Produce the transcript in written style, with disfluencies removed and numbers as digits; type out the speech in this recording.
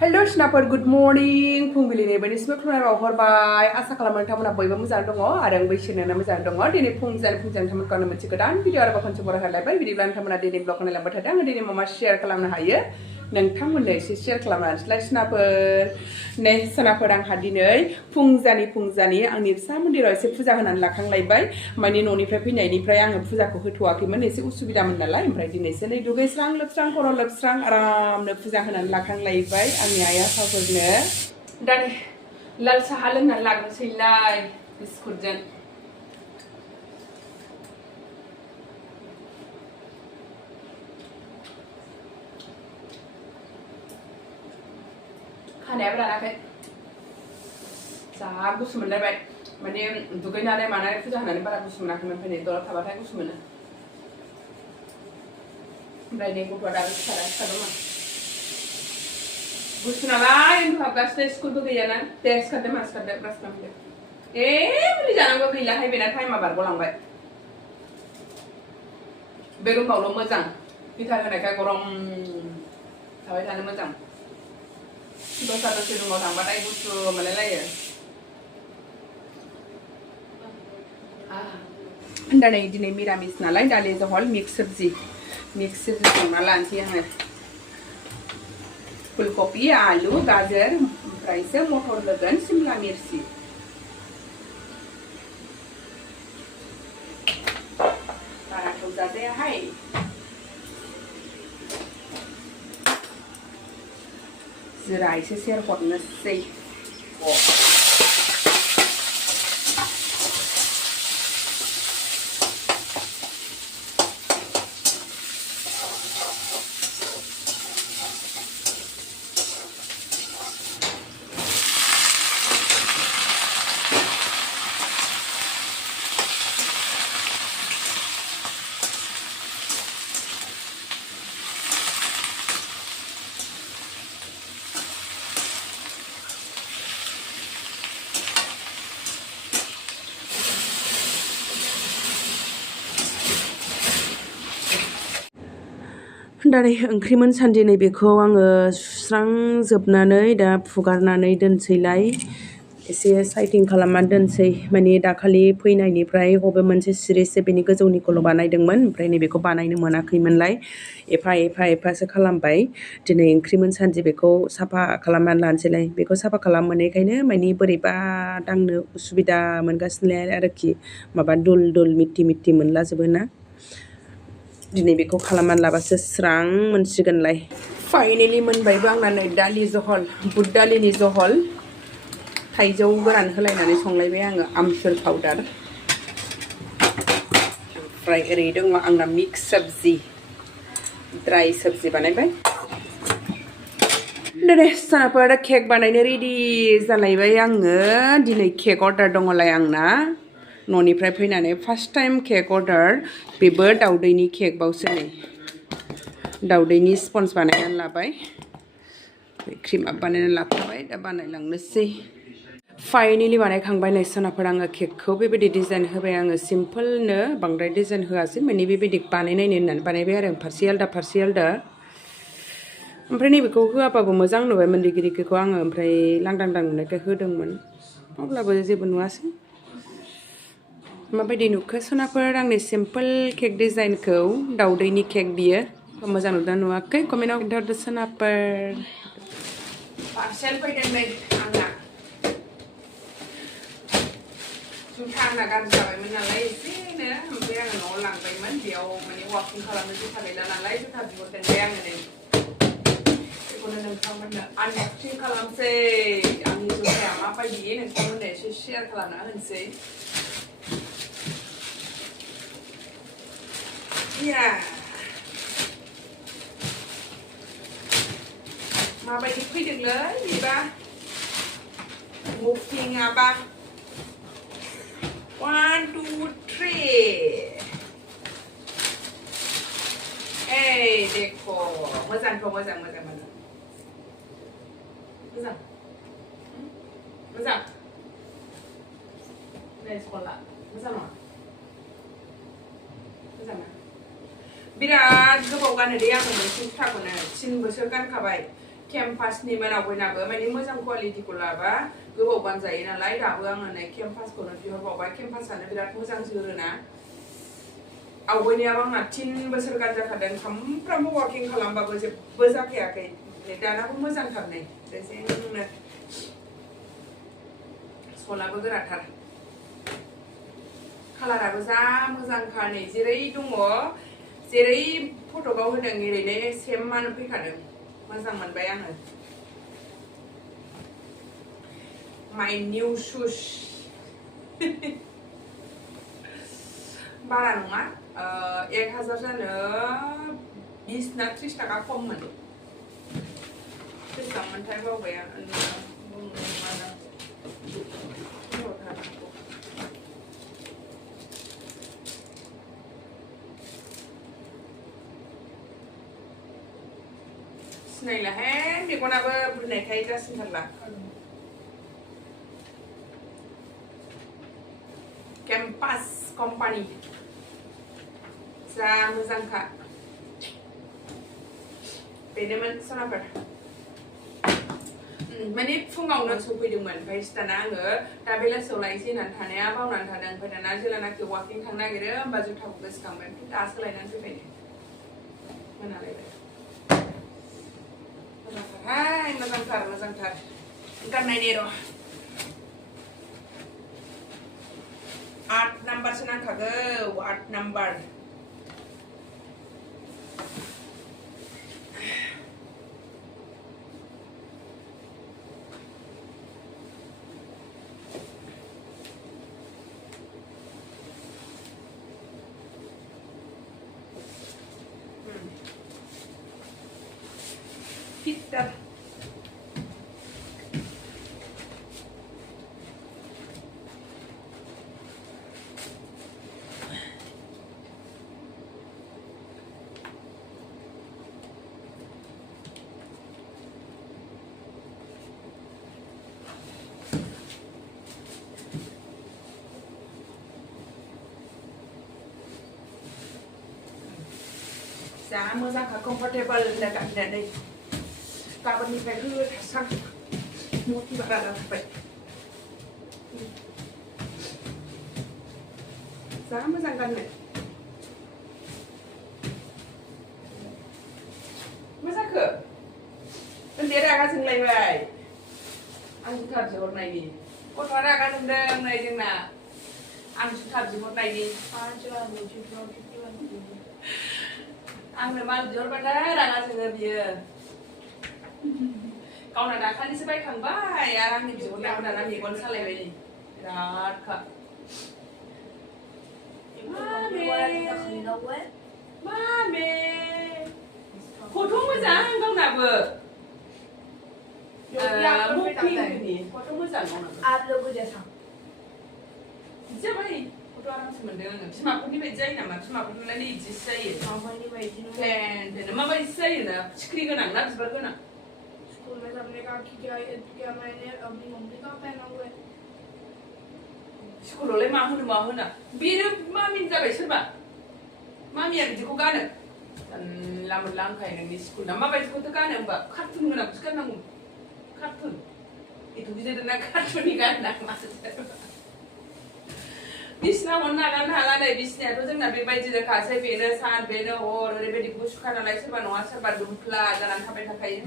Hello Snapper, good morning. फुंबिलिनि बयनिसिमबो खुलुमनाय बावहरबाय। आसा खालामो नोंथांमोना बयबो मोजाङै दङ आरो आंबो इसोरनि मोजाङै दङ। दिनै फुंजानि नोंथांमोनखौ मोनसे गोदान भिडिअ आरो खनसे बर' रायलायबाय। बिदिब्ला नोंथांमोना दिनै ब्लग नायलांबाय थादों। आङो दिनै मा शेयार खालामनो हायो नोंथांमोननो एसे शेयार खालामनानै स्नाफोर आंहा दिनै फुंजानि आंनि फिसा मन्दिराव एसे फुजा होनानै लाखांलायबाय। माने न'निफ्राय फैनायनिफ्राय आङो फुजाखौ होथ'वाखैमोन, एसे उसुबिदामोन नालाय। ओमफ्राय दिनैसो नै दुगैस्रां लोबस्रां खर' लोबस्रां आरामनो फुजा होनानै लाखांलायबाय आंनि आइ आफाफोरनो। दा लाल साहा लोंनानै लाग्रोसैलाय बिस्कुटजों। खानायाबो रानाखै जा गुसु मोनलायबाय। माने दुगैनानै मानानै फुजा होनानै बारा गुसु मोनाखैमोन, ओमफ्राय नै दलर थाबाथाय गुसु मोनो। ओमफ्राय नै गथ'आ दाबो सिखारदोंमोन गुसु नालाय उन्दुहाबगासिनो, स्कुलबो गैयाना। दे सिखारदो मा सिखारदो, ब्रास खालामदो। मुलि जानांगौ गैलाहाय, बेना टाइमा बारग'लांबाय। बे रुमावल' मोजां, हिटार होनायखाय गरम थाबाय थानो मोजां। दस्रा रुमाव थांबाथाय गुसु मोनलायलायो। दिनै मिरामिस नालाय दालि जहल मिक्स सब्जि संना लानोसै आङो। फुलकबि, आलु, गाजर, ओमफ्रायसो मटर होगोन, सिमला मिर्चि। बारा थाव जाजायाहाय। जिरा एसे सेरहरनोसै। दा नै ओंख्रिमोन सानदिनै बेखौ आङो सुस्रांजोबनानै दा फुगारनानै दोनसैलाय, एसे साइटिं खालामनानै दोनसै। माने दाखालि फैनायनिफ्राय बबे मोनसे सिरिसो बेनि गोजौनिखौल' बानायदोंमोन, ओमफ्राय नैबेखौ बानायनो मोनाखैमोनलाय। एफासो खालामबाय। दिनै ओंख्रिमोन सानदि बेखौ साफा खालामनानै लानोसैलाय। बेखौ साफा खालामनायखायनो माने बोरैबा दांनो उसुबिदा मोनगासिनोलाय आरोखि, माबा दुल मिट्टि मोनलाजोबो ना। दिनै बेखौ खालामनानै लाबासो स्रां मोनसिगोनलाय। फाइनेलि मोनबायबो आंना नै दालि जहल, बुट दालिनि जहल, थाइजौ गोरान होलायनानै संलायबाय आङो, आमचुर पाउदार। ओमफ्राय ओरै दङ आंना मिक्स सब्जि, ड्राय सब्जि बानायबाय। दिनै सानाफोर केक बानायनो रेडि जालायबाय आङो। दिनै केक अर्डार दङलाय आंना, न'निफ्राय फैनानै फार्स्ट टाइम केक अर्डार। बेबो दाउदैनि केक बावसो नै। दाउदैनि स्पन्ज बानायनानै लाबाय, क्रिम बानायनानै लाखाबाय, दा बानायलांनोसै। फाइनेलि बानायखांबाय नै सनाफोर आङो केकखौ। बेबायदि डिजाइन होबाय आङो, सिम्पोलनो, बांद्राय डिजाइन होआसै। माने बेबायदि बानायनायनो होननानै बानायबाय आरो, फारसे आलदा। ओमफ्राय नैबेखौ होआबाबो मोजां नुबायमोन रिगि रिगिखौ आङो, ओमफ्राय लांदां नुनायखाय होदोंमोन, अब्लाबो जेबो नुवासै। माबायदि नुखो सनाफोर आंनि सिम्पोल केक डिजाइनखौ? दाउदैनि केक बियो मोजां नुदों नुवाखै कमेन्टआव खोन्थाहरदो सनाफोर। पार्सेल फैदों नै आंना। जुथा आंना गाज्रि जाबायमोन नालाय एसेनो, ओमफ्राय आङो न'आव लांबायमोन। बेयाव माने वाकिं खालामनो जुथा गैला नालाय, जुथा बिहरदोंलाय आङो नै। बेखौनो नोंथांमोननो आनबक्सिं खालामसै। आंनि जुथाया माबायदि नोंथांमोननो एसे शेयार खालामना होनोसै। माबायदि फैदोंलै बेबा बुकिंआबा। 1 2 3 देखो मोजांथ' मोजां स्कला मोजां नङा? मोजां ना? बिराद गोबाव गानो दे आङो मोनसे जुथाखौनो 3 बोसोर गानखाबाय। केम्पासनिमोन आवगायनाबो माने मोजां क्वालिटिखौ लाबा गोबाव गानजायो नालाय दाबो आङो नै केम्पासखौनो बिहरबावबाय केम्पासानो बिराद मोजां जोरोना आवगायनायाबो आंना 3 बोसोर गानजाखादों सामफ्रामबो वाकिं खालामबाबो जेबो जाखायाखै दानाबो मोजांथार नै रेजेंनो सलाबो गोराथार कालाराबो जा मोजांखा नै जेरै दङ जेरै फटकआव होदों एरैनो सेमानो फैखादों मोजां मोनबाय आङो माय निउ शुज बारा नङा 1000 जानो 20 ना 30 टाका खममोन बेसेबांमोनथाय बावबाय आं सिनायलाहाय मेगनाबो बुनायखाय जासिनथारला केम्पास कम्पानि जा मोजांखा बेनोमोन सनाफोर माने फुङावनो सफैदोंमोन ओमफ्राय दाना आङो दा बेलासियाव लायनोसै होननानै थानाया बावनानै थादों ओमफ्राय दाना जेलानाखि वाकिं थांनो नागिरो होमबा जुथाखौ गोसोखांबाय दासो लायनानै फैबाय मोनालायबाय मोजांथारहाय मोजांथार गाननायनि र' 8 नाम्बारसो नांखागौ 8 नाम्बार Fitter. जा मोजांखा कम्फर्टेबल गाननानै गाबोननिफ्राय होथारसां मथि बारा जाबाय जा मोजां गाननो मा जाखो उन्दैया रागा जोंलायबाय आं जुथा बिहरनायनि गथ'आ रागा जोंदों नै जोंना आं जुथा बिहरनायनि आंनो माल बिहरबाथाय रागा जोङो बियो गावना दाखालिसो बायखांबाय आरो आंनि बिहरनायाव दाना मेगन सालायबाय नै बिरादखा मामे फट' मोजां गावनाबो फट' मोजां गावनाबो जाबाय फट' आरामसो मोनदों आङो बिमाफोरनि बायदि जायो नामा बिमाफोरनालाय नै बिदिसो जायो प्लेन माबायदिसो जायो ना सिख्रि गोनां ना बिबार गोनां स्कूल में सबने कहा कि क्या मैंने अपनी मम्मी का पहना हुआ है स्कूलावलाय मा होना बेनो मामिनि जाबाय सोरबा मामिया बिदिखौ गानो जानला मोनला होनखायो नोंनि स्कुलना माबायदिखौथो गानो होमबा कार्टुन गोनांखौसो गाननांगौ कार्टुन एथ' गिदिर ना कार्टुननि गानना बिसिना हरनो नागारनो हाला नै बिसिनायाथ' जोंना बेबायदि रोखासै बेनो सान बेनो हर ओरैबायदि गुसुखा नालाय सोरबा नङा सोरबा दुमफ्ला जानानै थाबाय थाखायो